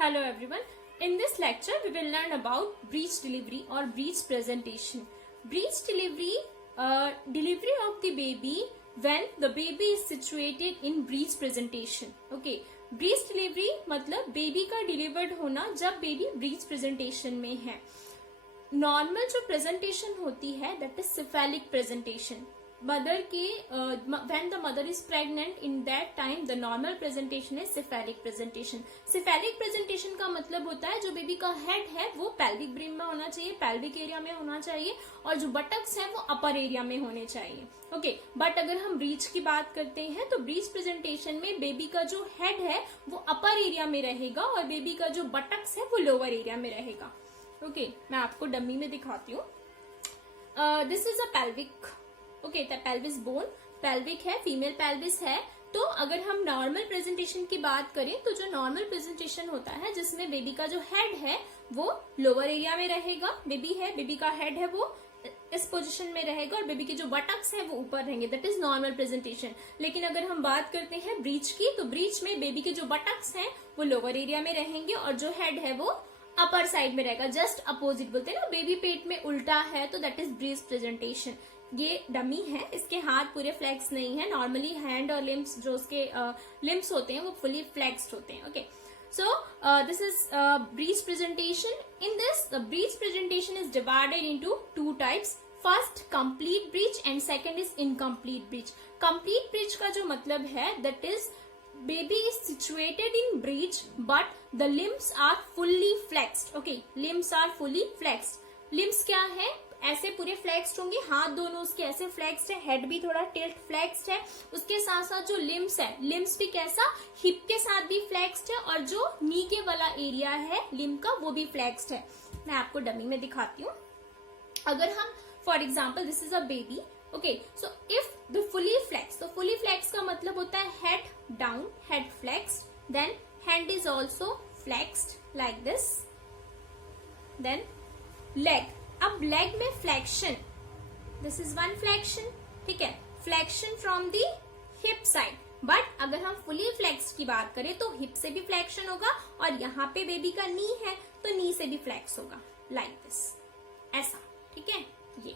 Hello everyone. In this lecture, we will learn about breech delivery or breech presentation. Breech delivery, delivery of the baby when the baby is situated in breech presentation. Okay. Breach delivery मतलब baby का delivered होना जब baby breech presentation में है. Normal जो presentation होती है that is cephalic presentation. Mother के when the mother is pregnant in that time the normal presentation is cephalic presentation. Cephalic presentation का मतलब होता है जो बेबी का हेड है वो पेल्विक ब्रिम में होना चाहिए, पेल्विक एरिया में होना चाहिए, और जो बटक्स है वो अपर एरिया में होने चाहिए. ओके. बट अगर हम ब्रीच की बात करते हैं तो ब्रीच प्रेजेंटेशन में बेबी का जो हेड है वो अपर एरिया में रहेगा और बेबी का जो बटक्स है वो लोअर एरिया में रहेगा. ओके. मैं आपको डमी में दिखाती हूँ. This is a pelvic. Okay. Pelvis bone, pelvic है, फीमेल पेल्विस है. तो अगर हम नॉर्मल प्रेजेंटेशन की बात करें तो जो नॉर्मल प्रेजेंटेशन होता है जिसमें बेबी का जो हेड है वो लोअर एरिया में रहेगा. बेबी है, बेबी का हेड है वो इस पोजीशन में रहेगा और बेबी के जो बटक्स हैं वो ऊपर रहेंगे. That is normal presentation. लेकिन अगर हम बात करते हैं ब्रीच की तो ब्रीच में बेबी के जो बटक्स हैं वो लोअर एरिया में रहेंगे और जो हेड है वो अपर साइड में रहेगा. जस्ट अपोजिट बोलते हैं ना, बेबी पेट में उल्टा है तो दैट इज ब्रीच प्रेजेंटेशन. ये डमी है, इसके हाथ पूरे फ्लेक्स नहीं है. नॉर्मली हैंड और लिम्स जो उसके लिम्स होते हैं वो फुली फ्लेक्स्ड होते हैं. Okay. So this is breech presentation. In this, the breech presentation is divided into two types. First, complete breech and second is incomplete breech. Complete breech का जो मतलब है that is baby is situated in breech but the limbs are fully flexed. Okay, limbs are fully flexed. Limbs क्या है? ऐसे पूरे flexed होंगे, हाथ दोनों उसके ऐसे फ्लेक्स्ड है, हेड भी थोड़ा टिल्ट फ्लेक्स्ड है. उसके साथ साथ जो लिम्स है, लिम्स भी कैसा, हिप के साथ भी फ्लेक्स्ड है और जो नी के वाला एरिया है लिम का वो भी फ्लेक्स्ड है. मैं आपको डमी में दिखाती हूँ. अगर हम for example this is a baby. Okay. So if the fully flex, तो फुली फ्लेक्स का मतलब होता है head down, head flexed, then hand is also flexed like this, then leg. अब लेग में flexion, this is one flexion. ठीक है, flexion from the hip side. But अगर हम फुली फ्लेक्स की बात करें तो हिप से भी फ्लेक्शन होगा और यहाँ पे बेबी का नी है तो नी से भी फ्लेक्स होगा लाइक दिस, ऐसा. ठीक है, ये.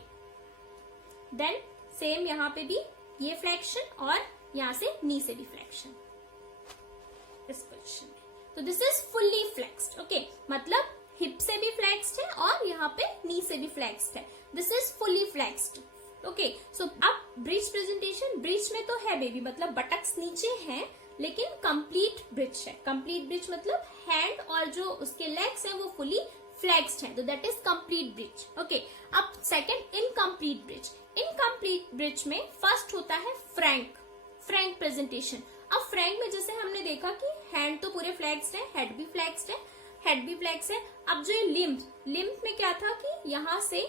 देन सेम यहाँ पे भी ये फ्लेक्शन और यहाँ से नी से भी फ्लेक्शन इस पोजिशन में. तो this is fully flexed. Okay. मतलब हिप से भी फ्लेक्स्ड है और यहाँ पे नी से भी फ्लेक्स्ड है. This is fully flexed. Okay. So अब ब्रीच प्रेजेंटेशन, ब्रीच में तो है बेबी मतलब बटक्स नीचे हैं लेकिन कंप्लीट ब्रीच है. कंप्लीट ब्रीच मतलब हैंड और जो उसके लेग्स हैं वो फुली फ्लेक्स्ड है, तो that is complete breech. Okay. अब second, incomplete breech. Incomplete breech में फर्स्ट होता है फ्रैंक, फ्रैंक प्रेजेंटेशन. अब फ्रैंक में जैसे हमने देखा कि हैंड तो पूरे फ्लेक्स्ड है, हेड भी फ्लेक्स्ड है, हेड भी फ्लेक्स है. अब जो ये लिम्स में क्या था कि यहाँ से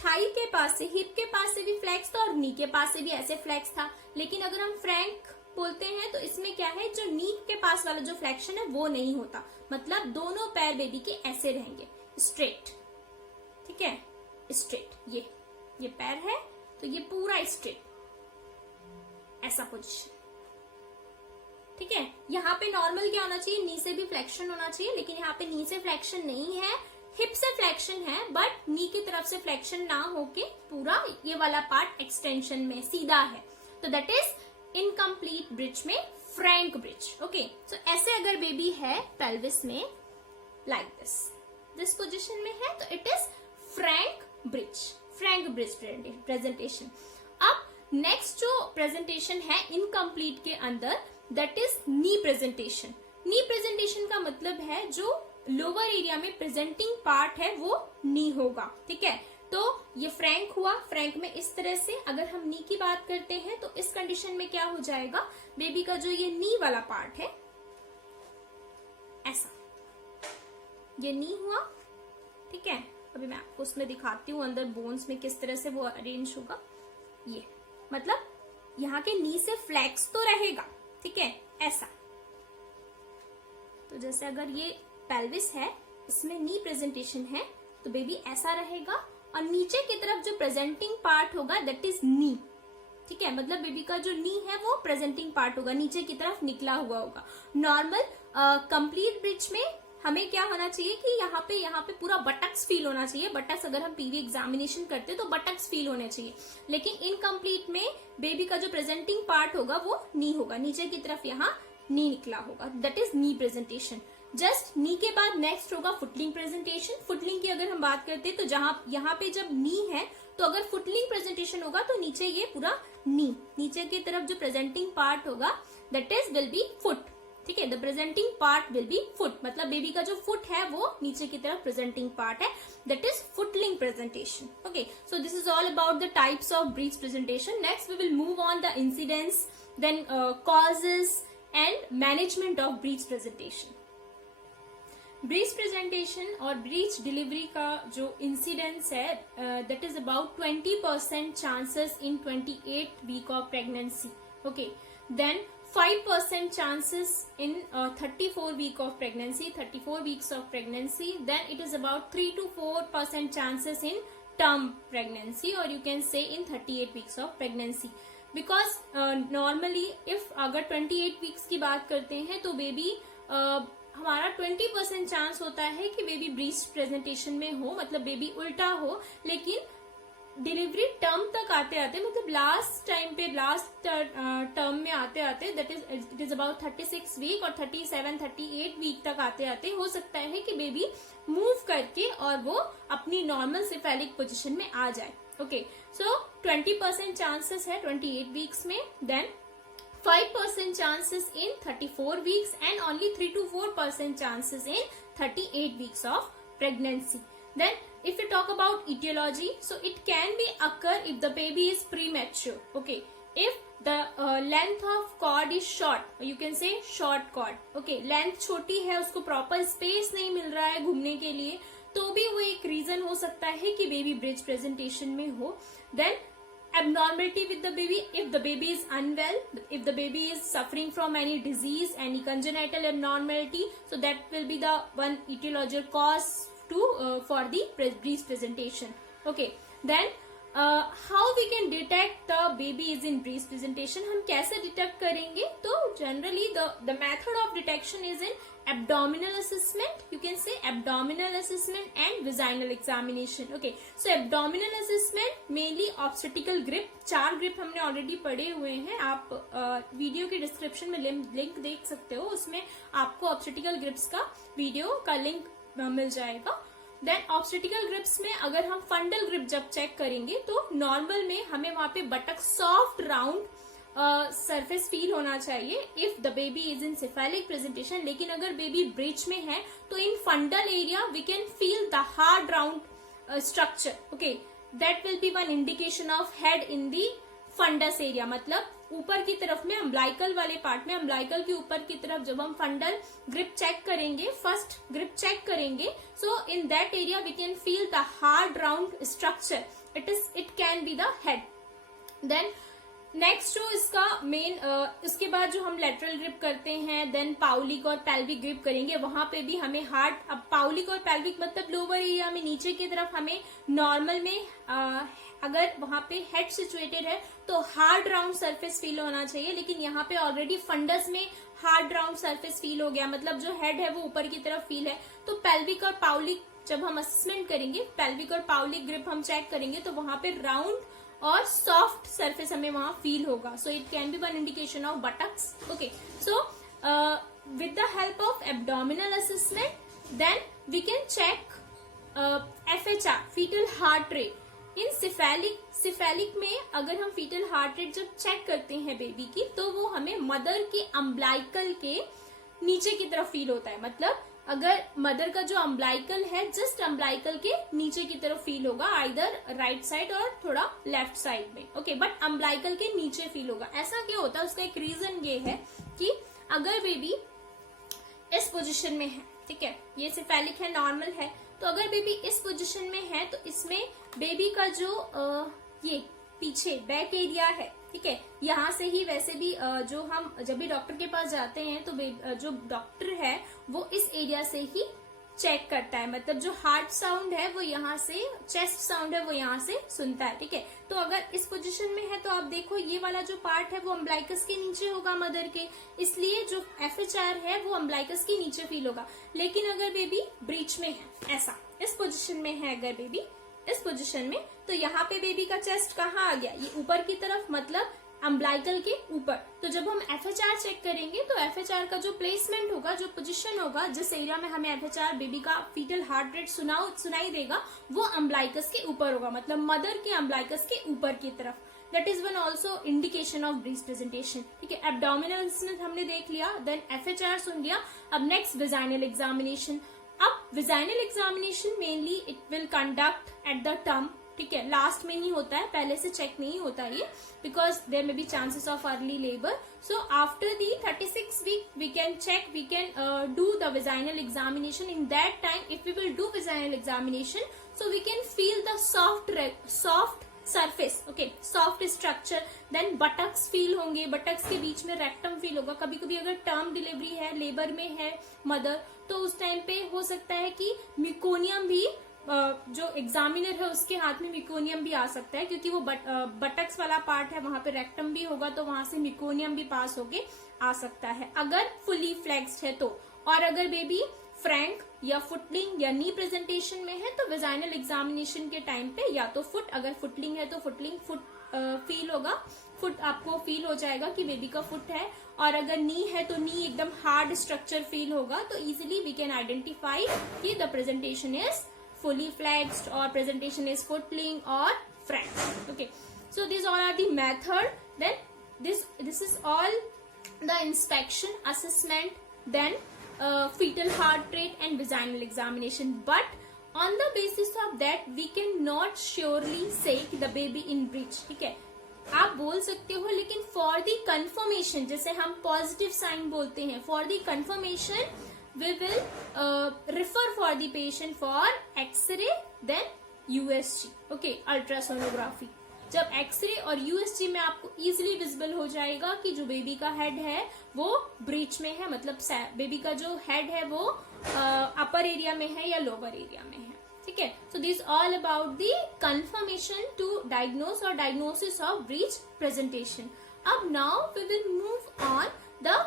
थाई के पास से, हिप के पास से भी फ्लेक्स था और नी के पास से भी ऐसे फ्लेक्स था. लेकिन अगर हम फ्रैंक बोलते हैं तो इसमें क्या है, जो नी के पास वाला जो फ्लेक्शन है वो नहीं होता. मतलब दोनों पैर बेबी के ऐसे रहेंगे स्ट्रेट. ठीक है, स्ट्रेट. ये पैर है तो ये पूरा स्ट्रेट, ऐसा पोजिशन. ठीक है. यहाँ पे नॉर्मल क्या होना चाहिए, नी से भी फ्लेक्शन होना चाहिए, लेकिन यहाँ पे नी से फ्लेक्शन नहीं है, हिप से फ्लेक्शन है बट नी की तरफ से फ्लेक्शन ना होके पूरा ये वाला पार्ट एक्सटेंशन में सीधा है. तो दैट इज इनकम्प्लीट ब्रिज में फ्रैंक ब्रिज. ओके. सो ऐसे अगर बेबी है पेल्विस में लाइक दिस पोजिशन में है तो it is Frank bridge, Frank bridge presentation. अब नेक्स्ट जो प्रेजेंटेशन है इनकम्प्लीट के अंदर that is knee presentation. Knee presentation का मतलब है जो लोअर एरिया में प्रेजेंटिंग पार्ट है वो नी होगा. ठीक है. तो ये फ्रैंक हुआ. फ्रैंक में इस तरह से अगर हम नी की बात करते हैं तो इस कंडीशन में क्या हो जाएगा, बेबी का जो ये नी वाला पार्ट है ऐसा, ये नी हुआ. ठीक है. अभी मैं आपको उसमें दिखाती हूँ अंदर बोन्स में किस तरह से वो अरेंज होगा. ये मतलब यहाँ के नी से फ्लेक्स तो रहेगा. ठीक है, ऐसा. तो जैसे अगर ये पेल्विस है, इसमें नी प्रेजेंटेशन है तो बेबी ऐसा रहेगा और नीचे की तरफ जो प्रेजेंटिंग पार्ट होगा दैट इज नी. ठीक है, मतलब बेबी का जो नी है वो प्रेजेंटिंग पार्ट होगा, नीचे की तरफ निकला हुआ होगा. नॉर्मल कंप्लीट ब्रिज में हमें क्या होना चाहिए कि यहाँ पे पूरा बटक्स फील होना चाहिए। बटक्स अगर हम पीवी एग्जामिनेशन करते तो बटक्स फील होने चाहिए, लेकिन इनकम्प्लीट में बेबी का जो प्रेजेंटिंग पार्ट होगा वो नी होगा, नीचे की तरफ यहाँ नी निकला होगा, that is knee presentation. Just knee के बाद नेक्स्ट होगा फुटलिंग प्रेजेंटेशन। फुटलिंग की अगर हम बात करते हैं तो जहां यहाँ पे जब नी है तो अगर फुटलिंग प्रेजेंटेशन होगा तो नीचे ये पूरा नी, नीचे की तरफ जो प्रेजेंटिंग पार्ट होगा that is will be foot, ठीक है। The presenting part will be foot, मतलब बेबी का जो फुट है वो नीचे की तरफ प्रेजेंटिंग पार्ट है, that is footling presentation. Okay, so this is all about the types of breech presentation. Next we will move on the incidents, then causes and management of breech presentation. Breech presentation और breech delivery का जो incidence है that is about 20% chances in 28 week of pregnancy, okay. Then 5% chances in 34 week of pregnancy, 34 weeks of pregnancy. Then it is about 3 to 4% chances in term pregnancy, or you can say in 38 weeks of pregnancy. Because normally if अगर 28 weeks की बात करते हैं तो baby हमारा 20% chance होता है कि बेबी ब्रीच प्रेजेंटेशन में हो, मतलब बेबी उल्टा हो, लेकिन डिलीवरी टर्म तक आते आते, मतलब लास्ट टाइम पे लास्ट टर्म में आते आते that is it is about 36 week और 37-38 वीक तक आते आते हो सकता है कि बेबी मूव करके और वो अपनी नॉर्मल सिफेलिक पोजीशन में आ जाए, ओके। सो 20% चांसेस है 28 वीक्स में, then 5% chances in 34 weeks and only 3 to 4% chances in 38 weeks of pregnancy. Then if you talk about etiology, so it can be occur if the baby is premature, okay. If the length of cord is short, you can say short cord, okay, length छोटी है, उसको proper space नहीं मिल रहा है घूमने के लिए, तो भी वो एक रीजन हो सकता है कि बेबी ब्रिज प्रेजेंटेशन में हो। Then abnormality with the baby, if the baby is unwell, if the baby is suffering from any disease, any congenital abnormality, so that will be the one etiological cause to for the breech presentation, okay. Then how we can detect the baby is in breech presentation, हम कैसे detect करेंगे? तो generally the method of detection is in abdominal assessment, you can say abdominal assessment and vaginal examination, okay. So abdominal assessment mainly obstetrical grip, 4 grip हमने already पढ़े हुए हैं, आप video के डिस्क्रिप्शन में लिंक देख सकते हो, उसमें आपको ऑब्स्टेटिकल ग्रिप्स का वीडियो का लिंक मिल जाएगा। देन ऑब्स्टेटिकल ग्रिप्स में अगर हम फंडल ग्रिप जब चेक करेंगे तो नॉर्मल में हमें वहां पे buttock soft round surface feel होना चाहिए if the baby is in cephalic presentation, लेकिन अगर बेबी ब्रिच में है तो in fundal area we can feel the hard round structure, okay. That will be one indication of head in the fundus area, मतलब ऊपर की तरफ में अम्ब्लाइकल वाले पार्ट में, अम्ब्लाइकल के ऊपर की तरफ जब हम फंडल ग्रिप चेक करेंगे, फर्स्ट ग्रिप चेक करेंगे, so in that area we can feel the hard round structure, it can be the head. Then next जो इसका मेन इसके बाद जो हम लेटरल ग्रिप करते हैं, देन पाउलिक और पेल्विक ग्रिप करेंगे, वहां पे भी हमें हार्ड, अब पाउलिक और पेल्विक मतलब लोअर एरिया में नीचे की तरफ हमें नॉर्मल में अगर वहां पे हेड सिचुएटेड है तो हार्ड राउंड सरफेस फील होना चाहिए, लेकिन यहाँ पे ऑलरेडी फंडस में हार्ड राउंड सरफेस फील हो गया, मतलब जो हेड है वो ऊपर की तरफ फील है, तो पेल्विक और पाउलिक जब हम असेसमेंट करेंगे, पेल्विक और पाउलिक ग्रिप हम चेक करेंगे तो वहां पे राउंड और सॉफ्ट सरफेस हमें वहां फील होगा, so it can be one indication of buttocks, okay. So with the help of abdominal assessment then we can check FHR, fetal heart rate in cephalic में अगर हम फीटल हार्ट रेट जब check करते हैं baby की तो वो हमें मदर के अम्ब्लाइकल के नीचे की तरफ फील होता है, मतलब अगर मदर का जो अम्ब्लाइकल है जस्ट अम्ब्लाइकल के नीचे की तरफ फील होगा, आइदर राइट साइड और थोड़ा लेफ्ट साइड में, ओके, बट अम्ब्लाइकल के नीचे फील होगा। ऐसा क्यों होता है? उसका एक रीजन ये है कि अगर बेबी इस पोजीशन में है, ठीक है, ये सिफेलिक है, नॉर्मल है, तो अगर बेबी इस पोजीशन में है तो इसमें बेबी का जो ये पीछे बैक एरिया है, ठीक है, यहाँ से ही वैसे भी जो हम जब भी डॉक्टर के पास जाते हैं तो जो डॉक्टर है वो इस एरिया से ही चेक करता है, मतलब जो हार्ट साउंड है वो यहाँ से, चेस्ट साउंड है वो यहाँ से सुनता है, ठीक है। तो अगर इस पोजीशन में है तो आप देखो ये वाला जो पार्ट है वो अम्बलाइकस के नीचे होगा मदर के, इसलिए जो FHR है वो अम्बलाइकस के नीचे फील होगा। लेकिन अगर बेबी ब्रीच में है, ऐसा इस पोजीशन में है अगर बेबी इस पोजीशन में, तो यहाँ पे बेबी का चेस्ट कहाँ आ गया, ये ऊपर की तरफ, मतलब अम्बलाइकल के ऊपर। तो जब हम FHR चेक करेंगे तो FHR का जो प्लेसमेंट होगा, जो पोजीशन होगा, जिस एरिया में हमें FHR बेबी का फीटल हार्ट रेट सुनाई देगा, वो अम्बलाइकस के ऊपर होगा, मतलब मदर के अम्बलाइकस के ऊपर की तरफ। That is one also indication of breech presentation, ठीक है। एब्डोमिनल हमने देख लिया, देन FHR सुन लिया। अब नेक्स्ट विजाइनल एग्जामिनेशन। अब vaginal examination mainly it will conduct at the term, ठीक है, लास्ट में ही होता है, पहले से चेक नहीं होता ये, because there may be chances of early labour. So after the 36 week we can check, we can do the vaginal examination. In that time, if we will do vaginal examination, so we can feel the soft surface, okay, soft structure. Then buttocks feel होंगे, buttocks के बीच में rectum feel होगा। कभी कभी अगर term delivery है, labour में है मदर, तो उस टाइम पे हो सकता है कि मिकोनियम भी, जो एग्जामिनर है उसके हाथ में मिकोनियम भी आ सकता है, क्योंकि वो बटक्स वाला पार्ट है, वहां पे रेक्टम भी होगा, तो वहां से मिकोनियम भी पास होके आ सकता है अगर फुली फ्लेक्स्ड है तो। और अगर बेबी फ्रैंक या फुटलिंग या नी प्रेजेंटेशन में है तो वेजाइनल एग्जामिनेशन के टाइम पे या तो फुट, अगर फुटलिंग है तो फुट फील होगा, फुट आपको फील हो जाएगा कि बेबी का फुट है। और अगर नी है तो नी एकदम हार्ड स्ट्रक्चर फील होगा, तो इजिली वी कैन आइडेंटिफाई कि the presentation is fully flexed or presentation is footling or frank. Okay, so these all are the method. Then this is all the inspection, assessment, then fetal heart rate and vaginal examination. But on the basis of that we cannot surely say कि the baby in breech, ठीक है, आप बोल सकते हो, लेकिन for the confirmation, जैसे हम positive sign बोलते हैं, for the confirmation we will refer for the patient for X-ray then USG, okay, ultrasonography। जब X-ray और USG में आपको easily visible हो जाएगा कि जो बेबी का हेड है वो ब्रीच में है, मतलब बेबी का जो हेड है वो अपर एरिया में है या लोअर एरिया में है, ठीक है। So this all about the confirmation to diagnose और डायग्नोसिस ऑफ ब्रीच प्रेजेंटेशन। अब now we will move on the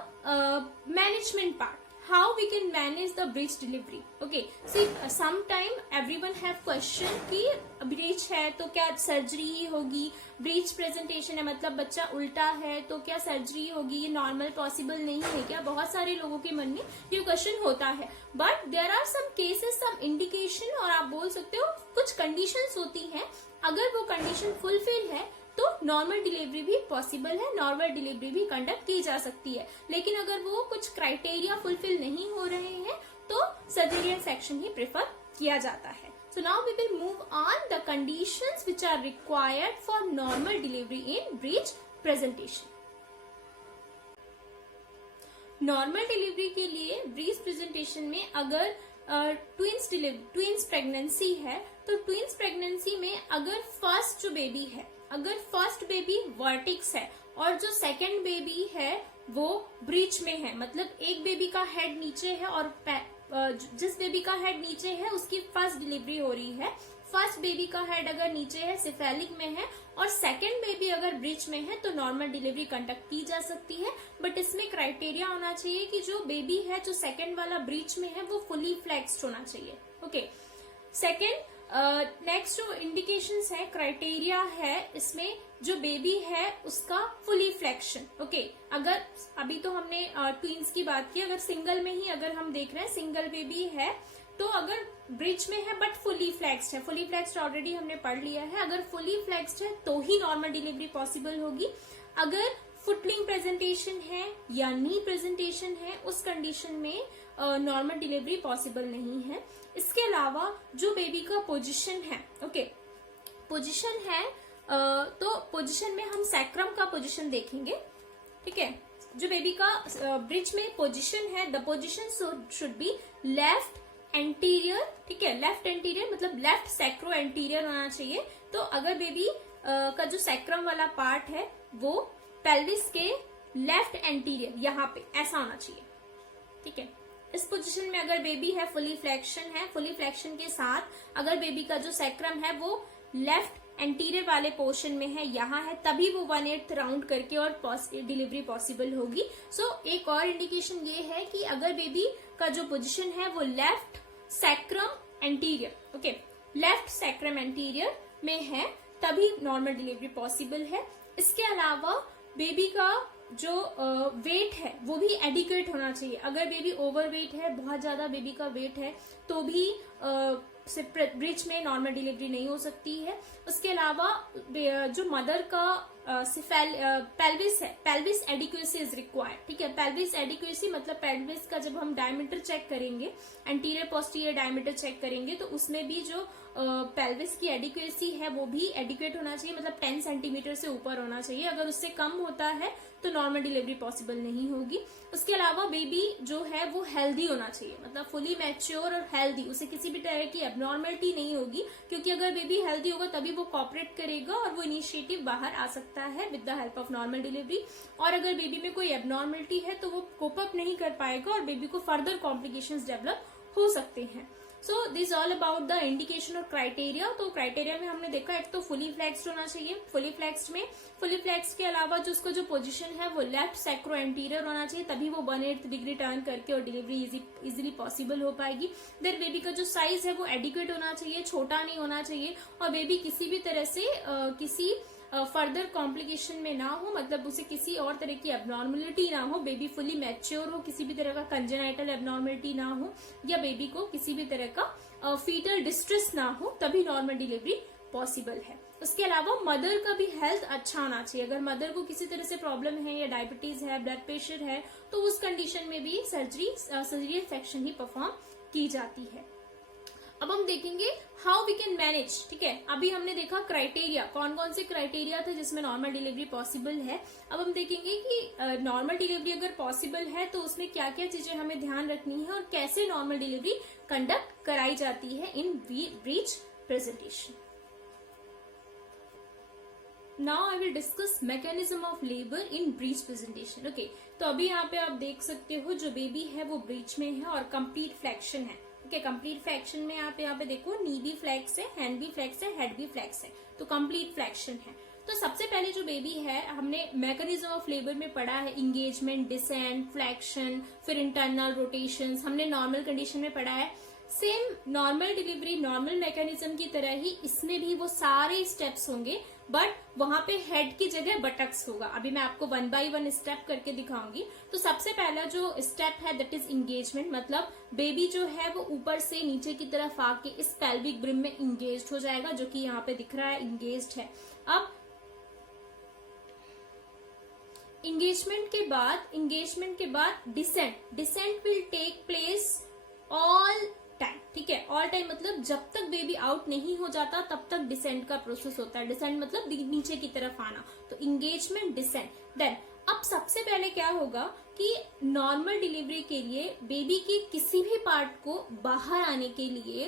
management part, how we can manage the breech delivery. Okay, see sometime everyone have question कि breech है तो क्या surgery होगी, breech presentation है मतलब बच्चा उल्टा है तो क्या सर्जरी होगी, ये नॉर्मल पॉसिबल नहीं है क्या, बहुत सारे लोगों के मन में ये क्वेश्चन होता है। But there are some cases, some indication, और आप बोल सकते हो कुछ कंडीशंस होती हैं, अगर वो कंडीशन फुलफिल है तो नॉर्मल डिलीवरी भी पॉसिबल है, नॉर्मल डिलीवरी भी कंडक्ट की जा सकती है। लेकिन अगर वो कुछ क्राइटेरिया फुलफिल नहीं हो रहे हैं तो सर्जेरियन सेक्शन ही प्रेफर किया जाता है। So now we will move on the conditions which are required for normal delivery in breech presentation. Normal delivery के लिए ब्रीच प्रेजेंटेशन में अगर ट्विंस प्रेगनेंसी है तो ट्विंस प्रेगनेंसी में अगर फर्स्ट जो बेबी है, अगर फर्स्ट बेबी वर्टिक्स है और जो सेकंड बेबी है वो ब्रीच में है, मतलब एक बेबी का हेड नीचे है और जिस बेबी का हेड नीचे है उसकी फर्स्ट डिलीवरी हो रही है, फर्स्ट बेबी का हेड अगर नीचे है, सिफेलिक में है, और सेकंड बेबी अगर ब्रीच में है तो नॉर्मल डिलीवरी कंडक्ट की जा सकती है। बट इसमें क्राइटेरिया होना चाहिए कि जो बेबी है जो सेकंड वाला ब्रीच में है वो फुली फ्लेक्स्ड होना चाहिए। ओके, सेकंड नेक्स्ट जो इंडिकेशंस है, क्राइटेरिया है इसमें, जो बेबी है उसका फुली फ्लेक्शन। ओके, अगर अभी तो हमने ट्विंस की बात की, अगर सिंगल में ही अगर हम देख रहे हैं, सिंगल बेबी है तो अगर ब्रिज में है बट फुली फ्लेक्स्ड है, फुली फ्लेक्स्ड ऑलरेडी हमने पढ़ लिया है, अगर फुली फ्लेक्स्ड है तो ही नॉर्मल डिलीवरी पॉसिबल होगी। अगर फुटलिंग प्रेजेंटेशन है या नी प्रेजेंटेशन है उस कंडीशन में नॉर्मल डिलीवरी पॉसिबल नहीं है। इसके अलावा जो बेबी का पोजीशन है, ओके, पोजीशन है तो पोजीशन में हम सैक्रम का पोजीशन देखेंगे, ठीक है। जो बेबी का ब्रिज में पोजीशन है, the position should be left anterior, ठीक है, लेफ्ट एंटीरियर मतलब लेफ्ट सैक्रो एंटीरियर होना चाहिए। तो अगर बेबी का जो सैक्रम वाला पार्ट है वो पेल्विस के लेफ्ट एंटीरियर यहाँ पे ऐसा होना चाहिए, ठीक है, इस पोजीशन में अगर बेबी है फुली फ्लेक्शन है, फुली फ्लेक्शन के साथ अगर बेबी का जो सैक्रम है वो लेफ्ट एंटीरियर वाले पोर्शन में है, यहाँ है, तभी वो 1/8 राउंड करके और डिलीवरी पॉसिबल होगी। सो एक और इंडिकेशन ये है कि अगर बेबी का जो पोजीशन है वो left sacrum anterior, okay, left sacrum anterior में है तभी नॉर्मल डिलीवरी पॉसिबल है। इसके अलावा बेबी का जो वेट है वो भी एडिक्वेट होना चाहिए। अगर बेबी ओवरवेट है, बहुत ज्यादा बेबी का वेट है, तो भी ब्रिज में नॉर्मल डिलीवरी नहीं हो सकती है। उसके अलावा जो मदर का पेल्विस है, पेल्विस एडिक्वेसी इज रिक्वायर्ड, ठीक है। पेल्विस एडिक्वेसी मतलब पेल्विस का जब हम डायमीटर चेक करेंगे, एंटीरियर पोस्टीरियर डायमीटर चेक करेंगे, तो उसमें भी जो पेल्विस की एडिक्वेसी है वो भी एडिक्वेट होना चाहिए, मतलब 10 सेंटीमीटर से ऊपर होना चाहिए। अगर उससे कम होता है तो नॉर्मल डिलीवरी पॉसिबल नहीं होगी। उसके अलावा बेबी जो है वो हेल्दी होना चाहिए, मतलब फुली मैच्योर और हेल्दी, उसे किसी भी तरह की एबनॉर्मलिटी नहीं होगी, क्योंकि अगर बेबी हेल्दी होगा तभी वो कॉपरेट करेगा और वो इनिशिएटिव बाहर आ सकता है with the help of normal delivery. और अगर बेबी में कोई एबनॉर्मलिटी है तो वो कोप अप नहीं कर पाएगा और बेबी को फर्दर कॉम्प्लिकेशंस डेवलप हो सकते हैं। सो this all about the indication और क्राइटेरिया। तो क्राइटेरिया में हमने देखा एक तो फुली फ्लेक्स्ड होना चाहिए, फुली फ्लेक्स्ड में फुली फ्लेक्स्ड के अलावा जो उसका जो पोजीशन है वो लेफ्ट सैक्रो एंटीरियर होना चाहिए, तभी वो 1/8 डिग्री टर्न करके और डिलीवरी इजीली पॉसिबल हो पाएगी। देन बेबी का जो साइज है वो एडिक्वेट होना चाहिए, छोटा नहीं होना चाहिए, और बेबी किसी भी तरह से किसी फर्दर कॉम्प्लिकेशन में ना हो, मतलब उसे किसी और तरह की एबनॉर्मलिटी ना हो, बेबी फुली मैच्योर हो, किसी भी तरह का कंजेनाइटल एबनॉर्मलिटी ना हो, या बेबी को किसी भी तरह का फीटल डिस्ट्रेस ना हो, तभी नॉर्मल डिलीवरी पॉसिबल है। उसके अलावा मदर का भी हेल्थ अच्छा होना चाहिए। अगर मदर को किसी तरह से प्रॉब्लम है या डायबिटीज है, ब्लड प्रेशर है, तो उस कंडीशन में भी सर्जरी सेक्शन ही परफॉर्म की जाती है। अब हम देखेंगे हाउ वी कैन मैनेज, ठीक है। अभी हमने देखा क्राइटेरिया, कौन कौन से क्राइटेरिया थे जिसमें नॉर्मल डिलीवरी पॉसिबल है। अब हम देखेंगे कि नॉर्मल डिलीवरी अगर पॉसिबल है तो उसमें क्या क्या चीजें हमें ध्यान रखनी है और कैसे नॉर्मल डिलीवरी कंडक्ट कराई जाती है in breech presentation. Now I will discuss mechanism of labour in breech presentation, okay. तो अभी यहाँ पे आप देख सकते हो जो बेबी है वो ब्रीच में है और कंप्लीट फ्लेक्शन है, ओके। कंप्लीट फ्लेक्शन में आप यहाँ पे देखो नी भी फ्लेक्स है, हैंड भी फ्लेक्स है, हेड भी फ्लेक्स है, तो कंप्लीट फ्लेक्शन है। तो सबसे पहले जो बेबी है हमने मैकेनिज्म ऑफ लेबर में पढ़ा है इंगेजमेंट, डिसेंट, फ्लेक्शन, फिर इंटरनल रोटेशन, हमने नॉर्मल कंडीशन में पढ़ा है। Same normal delivery normal mechanism की तरह ही इसमें भी वो सारे स्टेप्स होंगे, बट वहां पे हेड की जगह बटक्स होगा। अभी मैं आपको 1 by 1 स्टेप करके दिखाऊंगी। तो सबसे पहला जो स्टेप है दैट इज इंगेजमेंट, मतलब बेबी जो है वो ऊपर से नीचे की तरफ आके इस पेल्विक ब्रिम में इंगेज हो जाएगा, जो कि यहाँ पे दिख रहा है इंगेज्ड है। अब इंगेजमेंट के बाद descent will take place all time, ठीक है। ऑल टाइम मतलब जब तक बेबी आउट नहीं हो जाता तब तक डिसेंट का प्रोसेस होता है। डिसेंट मतलब नीचे की तरफ आना, तो इंगेजमेंट, डिसेंट। देन अब सबसे पहले क्या होगा कि नॉर्मल डिलीवरी के लिए बेबी के किसी भी पार्ट को बाहर आने के लिए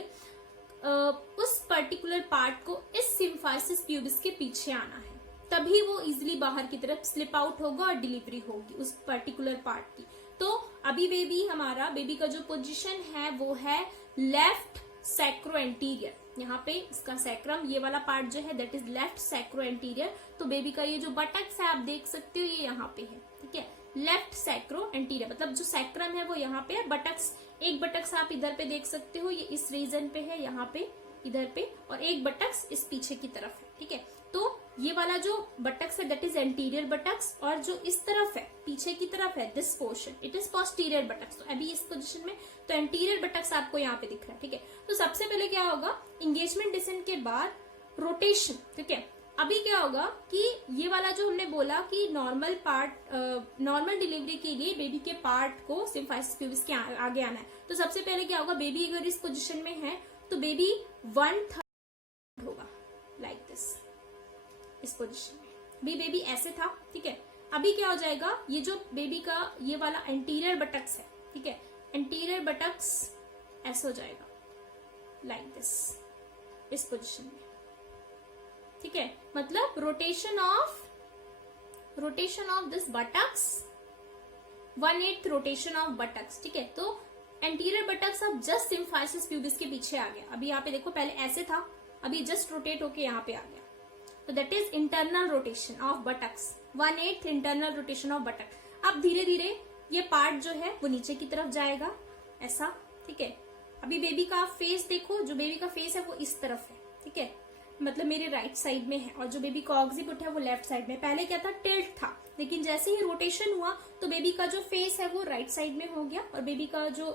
उस पर्टिकुलर पार्ट को इस सिम्फाइसिस प्यूबिस के पीछे आना है, तभी वो इजिली बाहर की तरफ स्लिप आउट होगा और डिलीवरी होगी उस पर्टिकुलर पार्ट की। तो अभी बेबी का जो पोजीशन है वो है लेफ्ट सैक्रो एंटीरियर, यहाँ पे इसका सैक्रम ये वाला पार्ट जो है that is left sacro anterior. तो बेबी का ये जो बटक्स है आप देख सकते हो ये यहाँ पे है, ठीक है, लेफ्ट सैक्रो एंटीरियर, मतलब जो सैक्रम है वो यहाँ पे है, बटक्स एक बटक्स आप इधर पे देख सकते हो, ये इस रीजन पे है, यहाँ पे इधर पे, और एक बटक्स इस पीछे की तरफ है, ठीक है। तो ये वाला जो बटक्स है दैट इज एंटीरियर बटक्स, और जो इस तरफ है पीछे की तरफ है this portion it is posterior buttocks. तो अभी इस पोजीशन में तो एंटीरियर बटक्स आपको यहाँ पे दिख रहा है, ठीक है। तो सबसे पहले क्या होगा इंगेजमेंट डिसेंट के बाद रोटेशन, ठीक है। अभी क्या होगा कि ये वाला जो हमने बोला कि नॉर्मल डिलीवरी के लिए बेबी के पार्ट को सिम्फाइसिस प्यूबिस के आगे आना है। तो सबसे पहले क्या होगा, बेबी अगर इस पोजीशन में है तो बेबी 1/3 होगा लाइक दिस, इस पोजीशन में भी बेबी ऐसे था, ठीक है। अभी क्या हो जाएगा, ये जो बेबी का ये वाला एंटीरियर बटक्स है, ठीक है, एंटीरियर बटक्स ऐसे हो जाएगा लाइक दिस, इस पोजीशन में, ठीक है। मतलब rotation of this buttocks 1/8 rotation of buttocks, ठीक है। तो एंटीरियर बटक्स अब जस्ट सिम्फाइसिस प्यूबिस के पीछे आ गया। अभी यहाँ पे देखो, पहले ऐसे था, अभी जस्ट रोटेट होके यहाँ पे आ गया। तो that is internal rotation of buttocks, 1/8 internal rotation of buttock. अब धीरे धीरे ये पार्ट जो है वो नीचे की तरफ जाएगा, ऐसा, ठीक है। अभी बेबी का फेस देखो, जो बेबी का फेस है वो इस तरफ है, ठीक है, मतलब मेरे राइट साइड में है, और जो बेबी का ऑक्सीपुट है वो लेफ्ट साइड में। पहले क्या था, टिल्ट था, लेकिन जैसे ही रोटेशन हुआ तो बेबी का जो फेस है वो राइट साइड में हो गया और बेबी का जो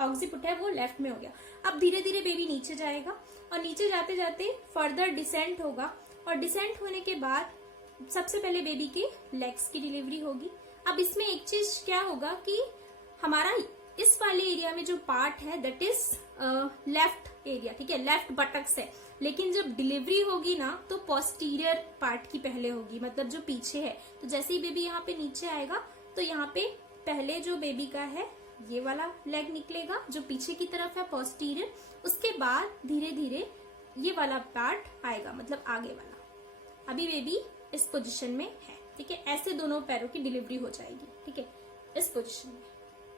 ऑक्सीपुट है वो लेफ्ट में हो गया। अब धीरे धीरे बेबी नीचे जाएगा और नीचे जाते जाते फर्दर डिसेंट होगा, और डिसेंट होने के बाद सबसे पहले बेबी के लेग्स की डिलीवरी होगी। अब इसमें एक चीज क्या होगा कि हमारा इस वाले एरिया में जो पार्ट है दैट इज लेफ्ट एरिया, ठीक है, लेफ्ट बटक्स है, लेकिन जब डिलीवरी होगी ना तो पोस्टीरियर पार्ट की पहले होगी, मतलब जो पीछे है। तो जैसे ही बेबी यहाँ पे नीचे आएगा तो यहाँ पे पहले जो बेबी का है ये वाला लेग निकलेगा जो पीछे की तरफ है, पोस्टीरियर, उसके बाद धीरे धीरे ये वाला पार्ट आएगा, मतलब आगे वाला। अभी बेबी इस पोजीशन में है, ठीक है, ऐसे दोनों पैरों की डिलीवरी हो जाएगी, ठीक है, इस पोजीशन में।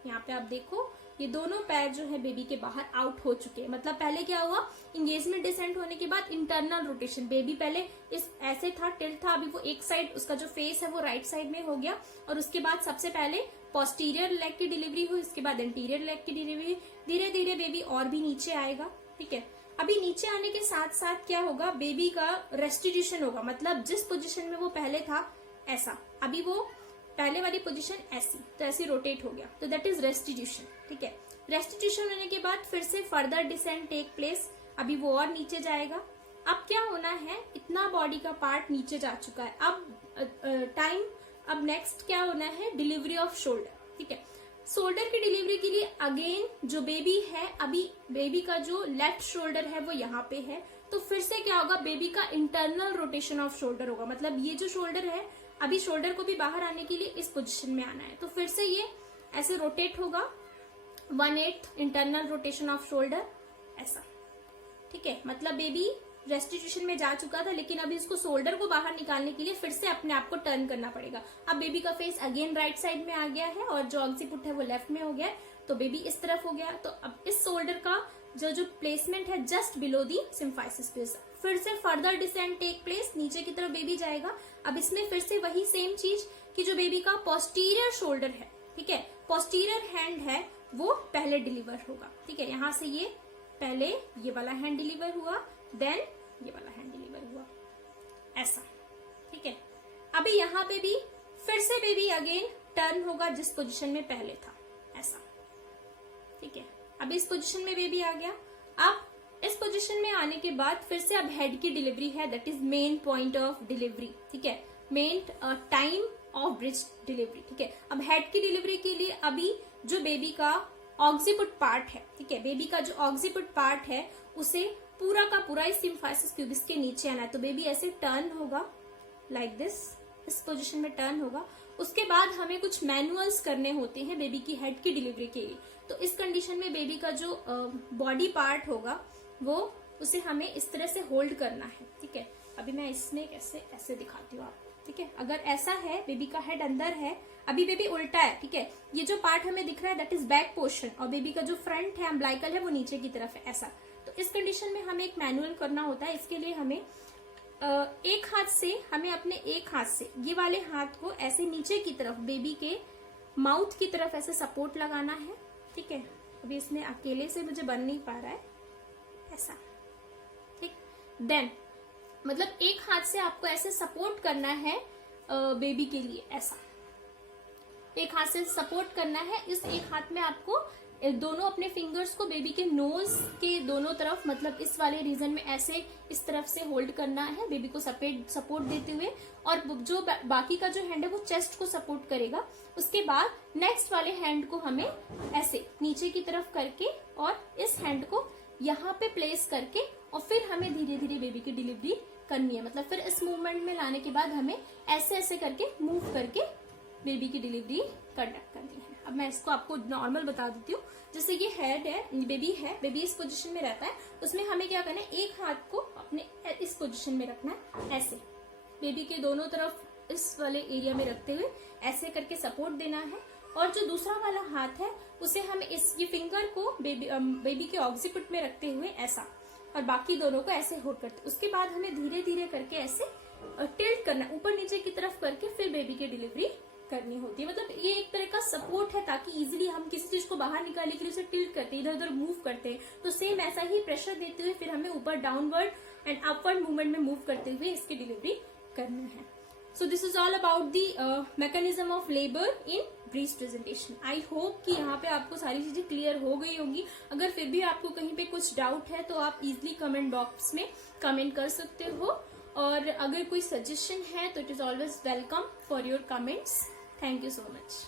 यहाँ पे आप देखो ये दोनों पैर जो है बेबी के बाहर आउट हो चुके हैं। मतलब पहले क्या हुआ, इंगेजमेंट डिसेंट होने के बाद इंटरनल रोटेशन, बेबी पहले इस ऐसे था, टिल्ट था, अभी वो एक साइड, उसका जो फेस है वो राइट साइड में हो गया, और उसके बाद सबसे पहले पोस्टीरियर लेग की डिलीवरी हुई, उसके बाद एंटीरियर लेग की डिलीवरी। धीरे धीरे बेबी और भी नीचे आएगा, ठीक है। अभी नीचे आने के साथ साथ क्या होगा, बेबी का रेस्टिट्यूशन होगा, मतलब जिस पोजीशन में वो पहले था ऐसा, अभी वो पहले वाली पोजीशन ऐसी, तो ऐसी रोटेट हो गया, तो दैट इज रेस्टिट्यूशन, ठीक है। रेस्टिट्यूशन होने के बाद फिर से फर्दर डिसेंट टेक प्लेस, अभी वो और नीचे जाएगा। अब क्या होना है, इतना बॉडी का पार्ट नीचे जा चुका है, अब नेक्स्ट क्या होना है, डिलीवरी ऑफ शोल्डर, ठीक है। शोल्डर की डिलीवरी के लिए अगेन जो बेबी है, अभी बेबी का जो लेफ्ट शोल्डर है वो यहाँ पे है, तो फिर से क्या होगा, बेबी का इंटरनल रोटेशन ऑफ शोल्डर होगा, मतलब ये जो शोल्डर है, अभी शोल्डर को भी बाहर आने के लिए इस पोजीशन में आना है, तो फिर से ये ऐसे रोटेट होगा, 1/8 इंटरनल रोटेशन ऑफ शोल्डर, ऐसा, ठीक है। मतलब बेबी रेस्टिट्यूशन में जा चुका था, लेकिन अभी इसको शोल्डर को बाहर निकालने के लिए फिर से अपने आप को टर्न करना पड़ेगा। अब बेबी का फेस अगेन राइट साइड में आ गया है और जो ऑक्सीपुट है वो लेफ्ट में हो गया है, तो बेबी इस तरफ हो गया। तो अब इस शोल्डर का जो प्लेसमेंट है just below the symphysis place, फिर से फर्दर डिसेंट टेक प्लेस, नीचे की तरफ बेबी जाएगा। अब इसमें फिर से वही सेम चीज कि जो बेबी का पोस्टीरियर शोल्डर है, ठीक है, पोस्टीरियर हैंड है वो पहले डिलीवर होगा, ठीक है। यहाँ से ये पहले ये वाला हैंड डिलीवर हुआ, देन ये वाला हैंड डिलीवर हुआ, ऐसा, ठीक है। अभी यहाँ पे भी फिर से बेबी अगेन टर्न होगा जिस पोजीशन में पहले था, ऐसा, ठीक है। अब इस पोजीशन में बेबी आ गया। अब इस पोजीशन में आने के बाद फिर से अब हेड की डिलीवरी है, that is main point of delivery, ठीक है, main time of bridge delivery, ठीक है। अब हेड की डिलीवरी के लिए अभी जो बेबी का ऑक्सीपुट पार्ट है, ठीक है, बेबी का जो ऑक्सीपुट पार्ट है उसे पूरा का पूरा इस सिम्फाइसिस प्यूबिस के नीचे आना है, तो बेबी ऐसे टर्न होगा लाइक दिस, इस पोजीशन में टर्न होगा। उसके बाद हमें कुछ मैनुअल्स करने होते हैं बेबी की हेड की डिलीवरी के लिए, तो इस कंडीशन में बेबी का जो बॉडी पार्ट होगा वो उसे हमें इस तरह से होल्ड करना है, ठीक है। अभी मैं इसमें कैसे ऐसे दिखाती हूँ आपको, ठीक है। अगर ऐसा है, बेबी का हेड अंदर है, अभी बेबी उल्टा है, ठीक है, ये जो पार्ट हमें दिख रहा है दैट इज बैक पोर्शन, और बेबी का जो फ्रंट है अम्ब्लाइकल है वो नीचे की तरफ है, ऐसा। तो इस कंडीशन में हमें एक मैनुअल करना होता है। इसके लिए हमें एक हाथ से, हमें अपने एक हाथ से ये वाले हाथ को ऐसे नीचे की तरफ बेबी के माउथ की तरफ ऐसे सपोर्ट लगाना है, ठीक है। अभी इसमें अकेले से मुझे बन नहीं पा रहा है, ऐसा, ठीक। देन मतलब एक हाथ से आपको ऐसे सपोर्ट करना है बेबी के लिए, ऐसा एक हाथ से सपोर्ट करना है। इस एक हाथ में आपको दोनों अपने फिंगर्स को बेबी के नोज के दोनों तरफ, मतलब इस वाले रीजन में ऐसे इस तरफ से होल्ड करना है बेबी को सपोर्ट देते हुए, और जो बाकी का जो हैंड है वो चेस्ट को सपोर्ट करेगा। उसके बाद नेक्स्ट वाले हैंड को हमें ऐसे नीचे की तरफ करके और इस हैंड को यहाँ पे प्लेस करके, और फिर हमें धीरे धीरे बेबी की डिलीवरी करनी है। मतलब फिर इस मूवमेंट में लाने के बाद हमें ऐसे ऐसे करके मूव करके बेबी की डिलीवरी कंडक्ट करनी है। अब मैं इसको आपको नॉर्मल बता देती हूँ। जैसे ये हेड है, बेबी इस पोजीशन में रहता है, उसमें हमें क्या करना है, एक हाथ को अपने इस पोजीशन में रखना है, ऐसे बेबी के दोनों तरफ इस वाले एरिया में रखते हुए ऐसे करके सपोर्ट देना है, और जो दूसरा वाला हाथ है उसे हम ये फिंगर को बेबी के ऑक्सीपिट में रखते हुए ऐसा, और बाकी दोनों को ऐसे होल्ड करते। उसके बाद हमें धीरे धीरे करके ऐसे टिल्ट करना, ऊपर नीचे की तरफ करके फिर बेबी की डिलीवरी करनी होती है। मतलब ये एक तरह का सपोर्ट है ताकि इजीली हम किसी चीज को बाहर निकालने के लिए उसे टिल्ट करते हैं, इधर उधर मूव करते हैं, तो सेम ऐसा ही प्रेशर देते हुए फिर हमें ऊपर डाउनवर्ड एंड अपवर्ड मूवमेंट में मूव करते हुए इसकी डिलीवरी करनी है। So this is all about the mechanism of labour in breech presentation. I hope कि यहाँ पे आपको सारी चीजें क्लियर हो गई होंगी। अगर फिर भी आपको कहीं पे कुछ डाउट है तो आप इजिली कमेंट बॉक्स में कमेंट कर सकते हो, और अगर कोई सजेशन है तो it is always welcome for your comments. Thank you so much.